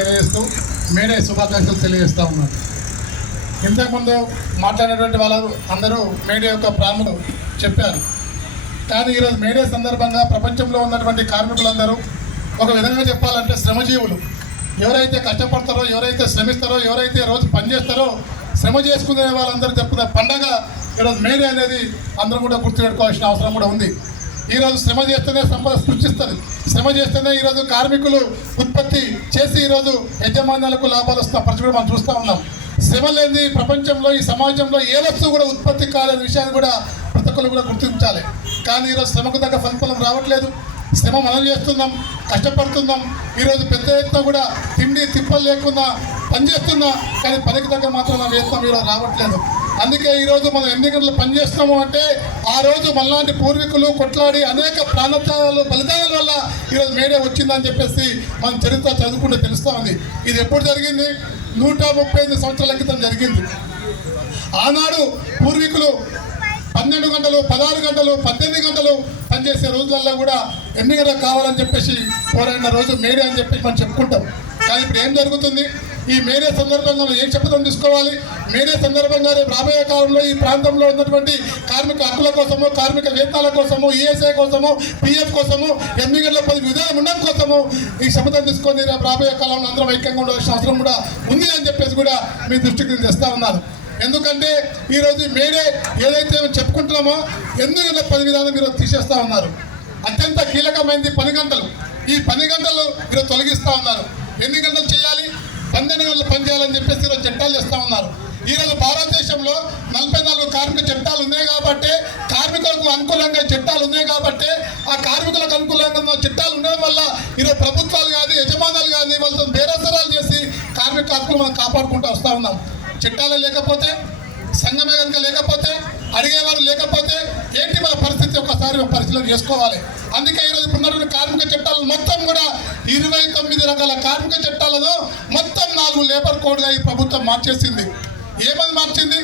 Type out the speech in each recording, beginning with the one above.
తెలియజేస్తూ మేడే శుభాకాంక్షలు తెలియజేస్తూ ఉన్నాను. ఇంతకుముందు మాట్లాడినటువంటి వాళ్ళు అందరూ మేడే యొక్క ప్రాముఖ్యత చెప్పారు. కానీ ఈరోజు మేడే సందర్భంగా ప్రపంచంలో ఉన్నటువంటి కార్మికులందరూ ఒక విధంగా చెప్పాలంటే శ్రమజీవులు. ఎవరైతే కష్టపడతారో ఎవరైతే శ్రమిస్తారో ఎవరైతే రోజు పనిచేస్తారో శ్రమ చేసుకునే వాళ్ళందరూ చెప్పుకునే పండగ ఈరోజు మేడే అనేది అందరూ కూడా గుర్తుపెట్టుకోవాల్సిన అవసరం కూడా ఉంది. ఈరోజు శ్రమ చేస్తేనే సంపద సృష్టిస్తుంది. శ్రమ చేస్తేనే ఈరోజు కార్మికులు ఉత్పత్తి చేసి ఈరోజు యజమానులకు లాభాలు వస్తున్న పరిస్థితి కూడా మనం చూస్తూ ఉన్నాం. శ్రమ లేని ప్రపంచంలో ఈ సమాజంలో ఏ వస్తువు కూడా ఉత్పత్తి కాలేని విషయాన్ని కూడా ప్రతి ఒక్కరు కూడా గుర్తించాలి. కానీ ఈరోజు శ్రమకు తగ్గ ఫలితం రావట్లేదు. శ్రమ మనం చేస్తున్నాం కష్టపడుతున్నాం. ఈరోజు పెద్ద ఎత్తున కూడా తిండి తిప్పలు లేకుండా పనిచేస్తున్నా కానీ పనికి తగ్గ మాత్రం మనం వేస్తాం ఈరోజు రావట్లేదు. అందుకే ఈరోజు మనం ఎన్ని గంటలు పనిచేస్తాము అంటే ఆ రోజు మనలాంటి పూర్వీకులు కొట్లాడి అనేక ప్రాణత్యాలు బలిదానాల వల్ల ఈరోజు మేడే వచ్చిందని చెప్పేసి మన చరిత్ర చదువుకుంటే తెలుస్తూ ఉంది ఇది ఎప్పుడు జరిగింది? నూట ముప్పై ఐదు సంవత్సరాల క్రితం జరిగింది. ఆనాడు పూర్వీకులు పన్నెండు గంటలు పదహారు గంటలు పద్దెనిమిది గంటలు పనిచేసే రోజులలో కూడా ఎన్ని గంటలు కావాలని చెప్పేసి పోరాడిన రోజు మేడే అని చెప్పేసి మనం చెప్పుకుంటాం. కానీ ఇప్పుడు ఏం జరుగుతుంది? ఈ మేడే సందర్భంగా మనం ఏం చెప్పడం తీసుకోవాలి? మేడే సందర్భంగా రేపు రాబోయే కాలంలో ఈ ప్రాంతంలో ఉన్నటువంటి కార్మిక హక్కుల కోసము కార్మిక వేతనాల కోసము ఈఎస్ఐ కోసము పిఎఫ్ కోసము ఎనిమిది గంటల పది విధానం ఉండడం కోసము ఈ శపథం తీసుకొని రేపు రాబోయే కాలంలో అందరం ఐక్యంగా ఉండవలసిన అవసరం కూడా ఉంది అని చెప్పేసి కూడా మీ దృష్టికి నేను తెస్తా ఉన్నాను. ఎందుకంటే ఈరోజు మేడే ఏదైతే చెప్పుకుంటున్నామో ఎనిమిది గంటల పది విధానం మీరు తీసేస్తా ఉన్నారు. అత్యంత కీలకమైనది పని గంటలు. ఈ పని గంటలు మీరు తొలగిస్తూ ఉన్నారు. ఎన్ని గంటలు చేయాలి? పన్నెండు గంటలు పని చేయాలని చెప్పేసి ఈరోజు చట్టాలు చేస్తూ ఉన్నారు. ఈరోజు భారతదేశంలో నలభై నాలుగు కార్మిక చట్టాలు ఉన్నాయి కాబట్టి కార్మికులకు అనుకూలంగా చట్టాలు ఉన్నాయి కాబట్టి ఆ కార్మికులకు అనుకూలంగా ఉన్న చట్టాలు ఉండడం వల్ల ఈరోజు ప్రభుత్వాలు కానీ యజమానులు కానీ వాళ్ళతో బేరసరాలు చేసి కార్మిక హక్కులు మనం కాపాడుకుంటూ వస్తూ ఉన్నాం. చట్టాలు లేకపోతే సంఘమే కనుక లేకపోతే అడిగేవారు లేకపోతే ఏంటి మన పరిస్థితి? ఒకసారి పరిశీలన చేసుకోవాలి. అందుకే ఈరోజు ఇప్పుడు కార్మిక చట్టాలు మొత్తం కూడా ఇరవై తొమ్మిది రకాల కార్మిక చట్టాలను మొత్తం నాలుగు లేబర్ కోడ్గా ఈ ప్రభుత్వం మార్చేసింది. ఏమని మార్చింది?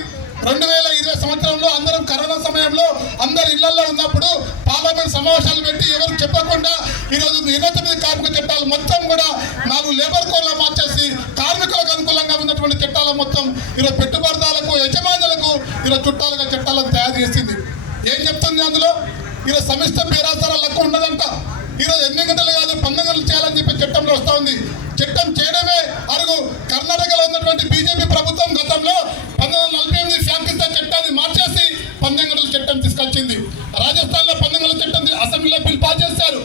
రెండు వేల ఇరవై సంవత్సరంలో అందరం కరోనా సమయంలో అందరు ఇళ్ళలో ఉన్నప్పుడు పార్లమెంట్ సమావేశాలు పెట్టి ఎవరు చెప్పకుండా ఈరోజు ఇరవై తొమ్మిది కార్మిక చట్టాలు మొత్తం కూడా నాలుగు లేబర్ కోడ్లో మార్చేసి కార్మికులకు అనుకూలంగా ఉన్నటువంటి చట్టాల మొత్తం ఈరోజు పెట్టుబడిదారులకు యజమానులకు ఈరోజు చుట్టాలుగా చట్టాలను తయారు చేసింది. ఏం చెప్తుంది అందులో? ఈరోజు సమిష్ట పేరాస్తాల లెక్క ఉండదంట ఈరోజు ఎన్ని గంటలు కాదు పన్నెండు గంటలు చేయాలని చెప్పి చట్టంలో వస్తా ఉంది. చట్టం చేయడమే అరుగు. కర్ణాటకలో ఉన్నటువంటి బీజేపీ ప్రభుత్వం గతంలో పంతొమ్మిది వందల నలభై ఎనిమిది చట్టాన్ని మార్చేసి పంతొమ్మిది గంటల చట్టం తీసుకొచ్చింది. రాజస్థాన్లో పంతొమ్మిది గంటల చట్టం అసెంబ్లీలో బిల్ పాస్ చేశారు.